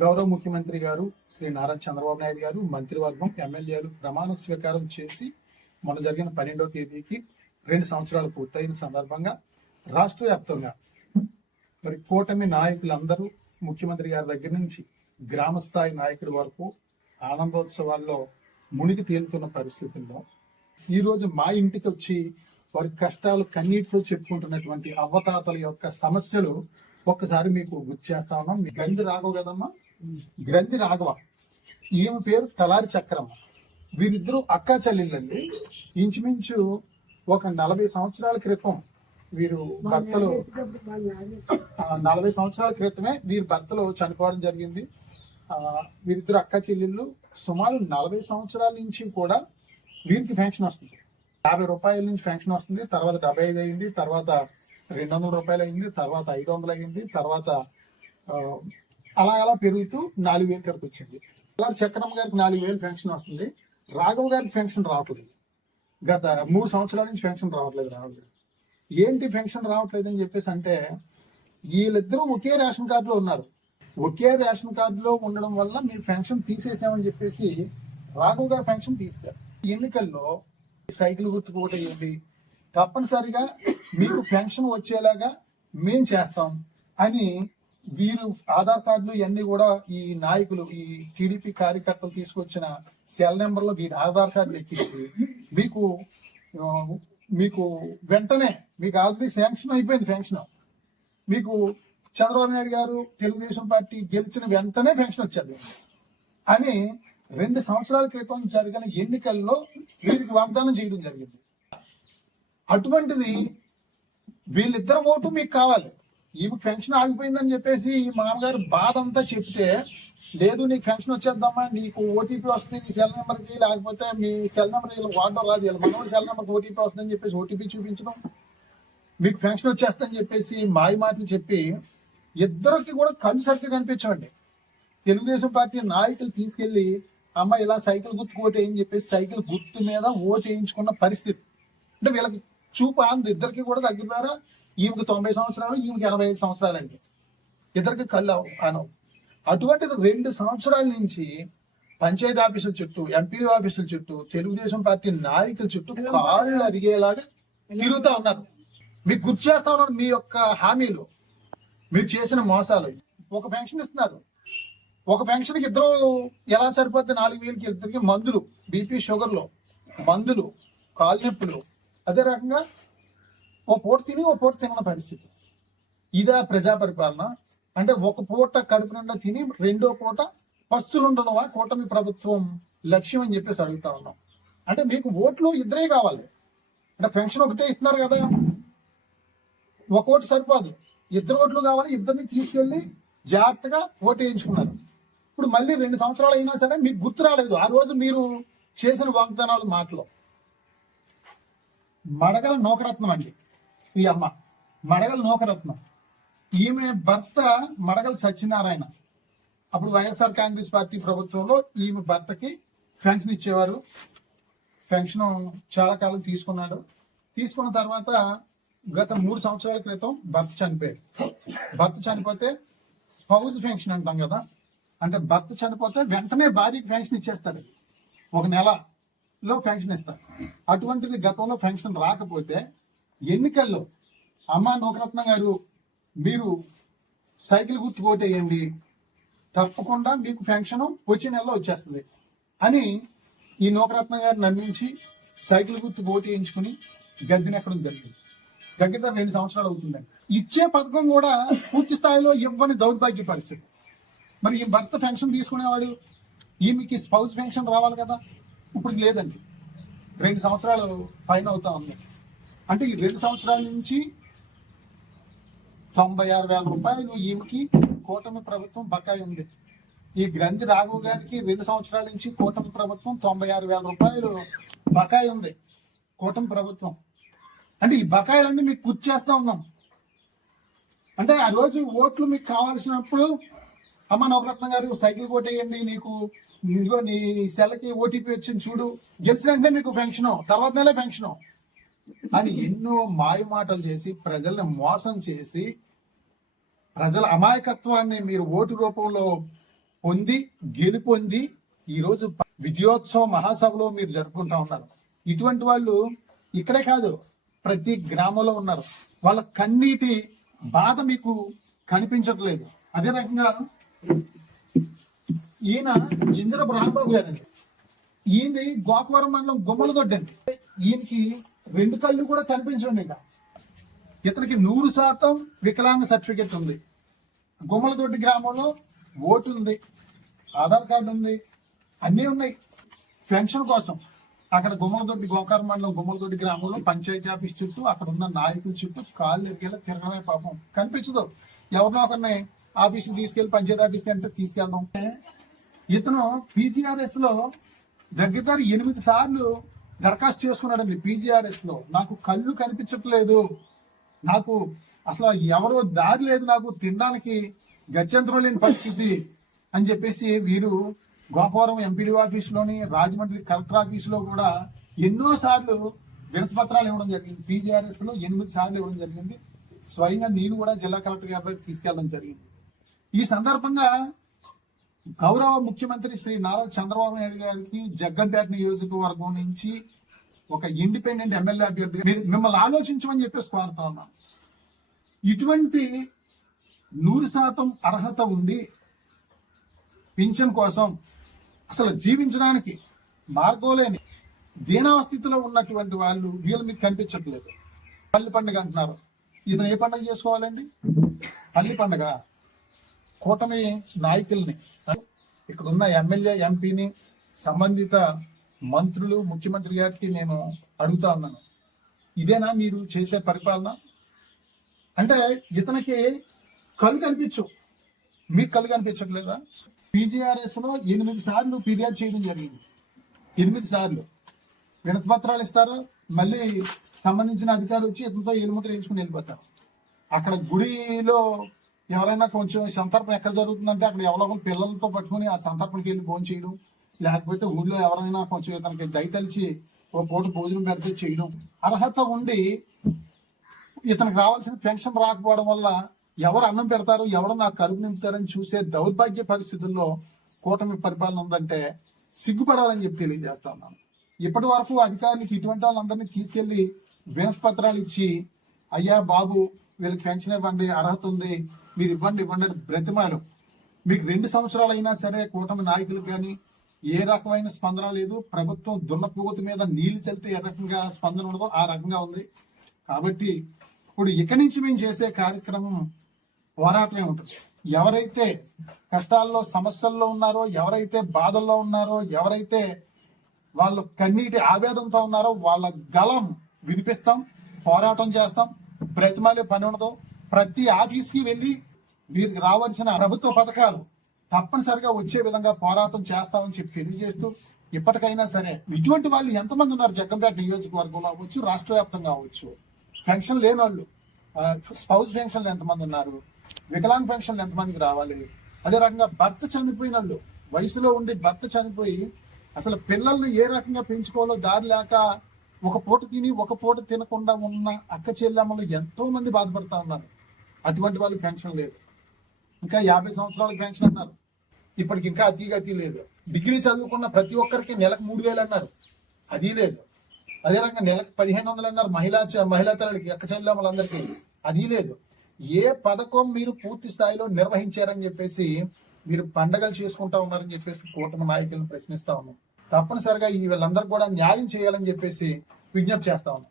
గౌరవ ముఖ్యమంత్రి గారు శ్రీ నారా చంద్రబాబు నాయుడు గారు మంత్రివర్గం ఎమ్మెల్యేలు ప్రమాణ స్వీకారం చేసి మొన్న జరిగిన 12వ తేదీకి 2 సంవత్సరాలు పూర్తయిన సందర్భంగా రాష్ట్ర వ్యాప్తంగా మరి కూటమి నాయకులందరూ ముఖ్యమంత్రి గారి దగ్గర నుంచి గ్రామ స్థాయి నాయకుడి వరకు ఆనందోత్సవాల్లో మునిగి తేలుతున్న పరిస్థితుల్లో ఈ రోజు మా ఇంటికి వచ్చి వారి కష్టాలు కన్నీటితో చెప్పుకుంటున్నటువంటి అవ్వతాతల యొక్క సమస్యలు ఒక్కసారి మీకు గుర్తు చేస్తా ఉన్నాం. గ్రంథి రాఘవ కదమ్మా, గ్రంథి రాఘవ, ఈమె పేరు తలారి చక్రమ్మ. వీరిద్దరూ అక్కా చెల్లెళ్ళండి. ఇంచుమించు ఒక 40 సంవత్సరాల క్రితం వీరు భర్తలు 40 సంవత్సరాల క్రితమే వీరి భర్తలు చనిపోవడం జరిగింది. వీరిద్దరు అక్క చెల్లెళ్ళు సుమారు 40 సంవత్సరాల నుంచి కూడా వీరికి పెన్షన్ వస్తుంది. 50 రూపాయల నుంచి పెన్షన్ వస్తుంది. తర్వాత 75 అయింది, తర్వాత 200 రూపాయలు అయింది, తర్వాత 500 అయింది, తర్వాత అలా పెరుగుతూ 4000 వరకు వచ్చింది. అలా చక్రమ్మ గారికి 4000 పెన్షన్ వస్తుంది. రాఘవ్ గారికి పెన్షన్ రావట్లేదు. గత 3 సంవత్సరాల నుంచి పెన్షన్ రావట్లేదు. రాఘవ్ గారు ఏంటి పెన్షన్ రావట్లేదు అని చెప్పేసి అంటే, వీళ్ళిద్దరూ ఒకే రేషన్ కార్డులో ఉన్నారు. ఒకే రేషన్ కార్డులో ఉండడం వల్ల మీరు పెన్షన్ తీసేసామని చెప్పేసి రాఘవ్ గారు పెన్షన్ తీశారు. ఎన్నికల్లో సైకిల్ గుర్తుకు ఓటేయండి, తప్పనిసరిగా మీకు పెన్షన్ వచ్చేలాగా మేం చేస్తాం అని వీరు ఆధార్ కార్డులు ఇవన్నీ కూడా ఈ నాయకులు, ఈ టీడీపీ కార్యకర్తలు తీసుకొచ్చిన సెల్ నెంబర్లో వీరి ఆధార్ కార్డులు ఎక్కించి మీకు వెంటనే మీకు ఆల్రెడీ శాంక్షన్ అయిపోయింది పెన్షన్. మీకు చంద్రబాబు నాయుడు గారు తెలుగుదేశం పార్టీ గెలిచిన వెంటనే పెన్షన్ వచ్చేది అని 2 సంవత్సరాల క్రితం జరిగిన ఎన్నికల్లో వీరికి వాగ్దానం చేయడం జరిగింది. అటువంటిది వీళ్ళిద్దరు ఓటు మీకు కావాలి. ఈమె పెన్షన్ ఆగిపోయిందని చెప్పేసి ఈ మామగారు బాధ అంతా చెప్తే, లేదు నీకు పెన్షన్ వచ్చేద్దామా, నీకు ఓటీపీ వస్తుంది నీ సెల్ నెంబర్కి, లేకపోతే మీ సెల్ నెంబర్ వీళ్ళు వాడడం రాదు, వీళ్ళ మనోడి సెల్ నెంబర్కి ఓటీపీ వస్తుందని చెప్పేసి ఓటీపీ చూపించడం, మీకు పెన్షన్ వచ్చేస్తుందని చెప్పేసి మాయ మాటలు చెప్పి ఇద్దరికి కూడా కళ్ళు సరిగ్గా కనిపించండి. తెలుగుదేశం పార్టీ నాయకులు తీసుకెళ్లి అమ్మ ఇలా సైకిల్ గుర్తుకు ఓటేయని చెప్పేసి సైకిల్ గుర్తు మీద ఓటు వేయించుకున్న పరిస్థితి. అంటే వీళ్ళకి చూపు ఆంది. ఇద్దరికి కూడా దగ్గర ఈమెకి 90 సంవత్సరాలు, ఈమెకి 85 సంవత్సరాలు అండి. ఇద్దరికి కళ్ళు అనవు. అటువంటిది 2 సంవత్సరాల నుంచి పంచాయతీ ఆఫీసుల చుట్టూ, ఎంపీడీ ఆఫీసుల చుట్టూ, తెలుగుదేశం పార్టీ నాయకుల చుట్టూ కాళ్ళు అరిగేలాగా తిరుగుతా ఉన్నారు. మీకు గుర్తు చేస్తా ఉన్నారు మీ యొక్క హామీలు, మీరు చేసిన మోసాలు. ఒక పెన్షన్ ఇస్తున్నారు, ఒక పెన్షన్కి ఇద్దరు ఎలా సరిపోతే 4000కి ఇద్దరికి మందులు, బీపీ షుగర్లు మందులు, కాలు నొప్పులు, అదే రకంగా ఓ పూట తిని ఓ పూట తిన్న పరిస్థితి. ఇదా ప్రజా పరిపాలన అంటే? ఒక పూట కడుపు నిండా తిని రెండో పూట పస్తులుండడమా కూటమి ప్రభుత్వం లక్ష్యం అని చెప్పేసి అడుగుతా ఉన్నాం. అంటే మీకు ఓట్లు ఇద్దరే కావాలి అంటే పెన్షన్ ఒకటే ఇస్తున్నారు కదా, ఒక ఓటు సరిపోదు, 2 ఓట్లు కావాలి. ఇద్దరిని తీసుకెళ్లి జాగ్రత్తగా ఓటు వేయించుకున్నారు. ఇప్పుడు మళ్ళీ 2 సంవత్సరాలు అయినా సరే మీకు గుర్తు రాలేదు ఆ రోజు మీరు చేసిన వాగ్దానాలు, మాటలు. మడగల నూకరత్నం అండి ఈ అమ్మ, మడగల నూకరత్నం. ఈమె భర్త మడగల సత్యనారాయణ. అప్పుడు వైఎస్ఆర్ కాంగ్రెస్ పార్టీ ప్రభుత్వంలో ఈమె భర్తకి పెన్షన్ ఇచ్చేవారు. పెన్షన్ చాలా కాలం తీసుకున్నాడు. తీసుకున్న తర్వాత గత 3 సంవత్సరాల క్రితం భర్త చనిపోయాడు. భర్త చనిపోతే స్పౌజ్ పెన్షన్ అంటాం కదా, అంటే భర్త చనిపోతే వెంటనే భార్యకి పెన్షన్ ఇచ్చేస్తారు, 1 నెలలో పెన్షన్ ఇస్తారు. అటువంటిది గతంలో పెన్షన్ రాకపోతే ఎన్నికల్లో అమ్మ నూకరత్నం గారు మీరు సైకిల్ గుర్తు ఓటేయండి, తప్పకుండా మీకు పెన్షన్ వచ్చే నెలలో వచ్చేస్తుంది అని ఈ నూకరత్నం గారు నమ్మించి సైకిల్ గుర్తు ఓటేయించుకుని గద్దెనెక్కడం జరిగింది. దగ్గర 2 సంవత్సరాలు అవుతుందండి. ఇచ్చే పథకం కూడా పూర్తి స్థాయిలో ఇవ్వని దౌర్భాగ్య పరిస్థితి. మరి ఈ భర్త పెన్షన్ తీసుకునేవాడు, ఈమెకి స్పౌస్ పెన్షన్ రావాలి కదా, ఇప్పుడు లేదండి. 2 సంవత్సరాలు పైన అవుతా ఉంది. అంటే ఈ 2 సంవత్సరాల నుంచి 96,000 రూపాయలు ఈమెకి కూటమి ప్రభుత్వం బకాయి ఉంది. ఈ గ్రంథి రాఘవ్ గారికి 2 సంవత్సరాల నుంచి కూటమి ప్రభుత్వం 96,000 రూపాయలు బకాయి ఉంది కూటమి ప్రభుత్వం. అంటే ఈ బకాయిలన్నీ మీకు గుర్తు చేస్తా ఉన్నాం. అంటే ఆ రోజు ఓట్లు మీకు కావాల్సినప్పుడు అమ్మ నవరత్న గారు సైకిల్ కొట్టేయండి, నీకు ఇదిగో నీ సెల్కి ఓటీపీ వచ్చింది చూడు, గెలిచినంటే మీకు పెన్షన్, తర్వాత నెలే పెన్షన్ అని ఎన్నో మాయ మాటలు చేసి ప్రజల్ని మోసం చేసి ప్రజల అమాయకత్వాన్ని మీరు ఓటు రూపంలో పొంది గెలుపొంది ఈ రోజు విజయోత్సవ మహాసభలో మీరు జరుపుకుంటా ఉన్నారు. ఇటువంటి వాళ్ళు ఇక్కడే కాదు, ప్రతి గ్రామంలో ఉన్నారు. వాళ్ళ కన్నీటి బాధ మీకు కనిపించట్లేదు. అదే రకంగా ఈయన ఇంజరపు రాంబాబు గారండి. ఈయనది గోకవరం మండలం గుమ్మలదొడ్డి అండి. ఈయనకి 2 కళ్ళు కూడా కనిపించండి. ఇతనికి 100% వికలాంగ సర్టిఫికెట్ ఉంది. గుమ్మలదొడ్డి గ్రామంలో ఓటు ఉంది, ఆధార్ కార్డు ఉంది, అన్నీ ఉన్నాయి. పెన్షన్ కోసం అక్కడ గుమ్మలదొడ్డి గోకారం మండలం గుమ్మలదొడ్డి గ్రామంలో పంచాయతీ ఆఫీస్ చుట్టూ అక్కడ ఉన్న నాయకుల చుట్టూ కాళ్ళు ఎరిగేలా తిరగడమే పాపం కనిపించదు. ఎవరినో ఒకరిని ఆఫీస్కి తీసుకెళ్లి పంచాయతీ ఆఫీస్కి అంటే తీసుకెళ్దాం. ఇతను పీజీఆర్ఎస్ లో దగ్గర 8 సార్లు దరఖాస్తు చేసుకున్నాడండి. పీజీఆర్ఎస్ లో నాకు కళ్ళు కనిపించట్లేదు, నాకు అసలు ఎవరో దారి లేదు, నాకు తినడానికి గత్యంతరం లేని పరిస్థితి అని చెప్పేసి వీరు గోకవరం ఎంపీడీ ఆఫీసులోని రాజమండ్రి కలెక్టర్ ఆఫీసులో కూడా ఎన్నో సార్లు వినతి పత్రాలు ఇవ్వడం జరిగింది. పీజీఆర్ఎస్ లో 8 సార్లు ఇవ్వడం జరిగింది. స్వయంగా నేను కూడా జిల్లా కలెక్టర్ గారి దగ్గర తీసుకెళ్ళడం జరిగింది. ఈ సందర్భంగా గౌరవ ముఖ్యమంత్రి శ్రీ నారా చంద్రబాబు నాయుడు గారికి జగ్గంపేట నియోజకవర్గం నుంచి ఒక ఇండిపెండెంట్ ఎమ్మెల్యే అభ్యర్థిగా మిమ్మల్ని ఆలోచించమని చెప్పేసి కోరుతా ఉన్నాను. ఇటువంటి 100% అర్హత ఉండి పింఛన్ కోసం అసలు జీవించడానికి మార్గం లేని దీనావస్థితిలో ఉన్నటువంటి వాళ్ళు వీళ్ళు మీకు కనిపించట్లేదు. పల్లి పండుగ అంటున్నారు. ఇతను ఏ పండుగ చేసుకోవాలండి? పల్లి పండుగ. కూటమి నాయకుల్ని, ఇక్కడ ఉన్న ఎమ్మెల్యే ఎంపీని, సంబంధిత మంత్రులు, ముఖ్యమంత్రి గారికి నేను అడుగుతా ఉన్నాను, ఇదేనా మీరు చేసే పరిపాలన? అంటే ఇతనికి కళ్ళు కనిపించు, మీకు కళ్ళు కనిపించట్లేదా? పీజీఆర్ఎస్ లో 8 సార్లు ఫిర్యాదు చేయడం జరిగింది. 8 సార్లు వినతి పత్రాలు ఇస్తారు, మళ్ళీ సంబంధించిన అధికారి వచ్చి ఇతనితో ఏలుముద్ర వేయించుకుని వెళ్ళిపోతారు. అక్కడ గుడిలో ఎవరైనా కొంచెం సంతర్పణ ఎక్కడ జరుగుతుందంటే అక్కడ ఎవరో పిల్లలతో పట్టుకుని ఆ సంతర్పణకి వెళ్ళి భోజనం చేయడం, లేకపోతే ఊళ్ళో ఎవరైనా కొంచెం ఇతనికి దయతలిచి ఓ పూట భోజనం పెడితే చేయడం. అర్హత ఉండి ఇతనికి రావాల్సిన పెన్షన్ రాకపోవడం వల్ల ఎవరు అన్నం పెడతారు, ఎవరు నాకు కడుపు నింపుతారని చూసే దౌర్భాగ్య పరిస్థితుల్లో కూటమి పరిపాలన ఉందంటే సిగ్గుపడాలని చెప్పి తెలియజేస్తా ఉన్నాను. ఇప్పటి వరకు అధికారులకు ఇటువంటి వాళ్ళందరినీ తీసుకెళ్లి వినతి పత్రాలు ఇచ్చి, అయ్యా బాబు వీళ్ళకి పెన్షన్ ఇవ్వండి, అర్హత ఉంది, మీరు ఇవ్వండి బ్రతిమాలు. మీకు 2 సంవత్సరాలు అయినా సరే కూటమి నాయకులకు కానీ ఏ రకమైన స్పందన లేదు. ప్రభుత్వం దున్నపోతు మీద నీళ్లు చల్లితే ఏ రకంగా స్పందన ఉండదో ఆ రకంగా ఉంది. కాబట్టి ఇప్పుడు ఇక నుంచి మేము చేసే కార్యక్రమం పోరాటమే ఉంటుంది. ఎవరైతే కష్టాల్లో సమస్యల్లో ఉన్నారో, ఎవరైతే బాధల్లో ఉన్నారో, ఎవరైతే వాళ్ళు కన్నీటి ఆవేదంతో ఉన్నారో వాళ్ళ గలం వినిపిస్తాం, పోరాటం చేస్తాం. బ్రతిమాలే పని ఉండదు. ప్రతి ఆఫీస్కి వెళ్ళి వీరికి రావాల్సిన ప్రభుత్వ పథకాలు తప్పనిసరిగా వచ్చే విధంగా పోరాటం చేస్తామని చెప్పి తెలియజేస్తూ, ఇప్పటికైనా సరే ఇటువంటి వాళ్ళు ఎంతమంది ఉన్నారు జగ్గంపేట నియోజకవర్గంలో అవ్వచ్చు, రాష్ట్ర వ్యాప్తంగా అవ్వచ్చు, పెన్షన్ లేని వాళ్ళు, స్పౌస్ పెన్షన్లు ఎంతమంది ఉన్నారు, వికలాంగ్ పెన్షన్లు ఎంతమందికి రావాలి, అదే రకంగా భర్త చనిపోయిన వాళ్ళు, వయసులో ఉండి భర్త చనిపోయి అసలు పిల్లల్ని ఏ రకంగా పెంచుకోవాలో దారి లేక ఒక పూట తిని ఒక పూట తినకుండా ఉన్న అక్క చెల్లెమ్మలు ఎంతో మంది బాధపడతా ఉన్నారు. అటువంటి వాళ్ళకి పెన్షన్ లేదు. ఇంకా 50 సంవత్సరాలకు పెన్షన్ అన్నారు, ఇప్పటికి ఇంకా అతి లేదు. డిగ్రీ చదువుకున్న ప్రతి ఒక్కరికి నెలకు 3,000 అన్నారు, అది లేదు. అదే రకంగా నెలకు 1,500 అన్నారు మహిళా తల్లికి, అక్క చెల్లెమ్మలందరికీ, అది లేదు. ఏ పథకం మీరు పూర్తి స్థాయిలో నిర్వహించారని చెప్పేసి మీరు పండగలు చేసుకుంటా ఉన్నారని చెప్పేసి కూటమి నాయకులను ప్రశ్నిస్తా ఉన్నాం. తప్పనిసరిగా వీళ్ళందరూ కూడా న్యాయం చేయాలని చెప్పేసి విజ్ఞప్తి చేస్తా ఉన్నాం.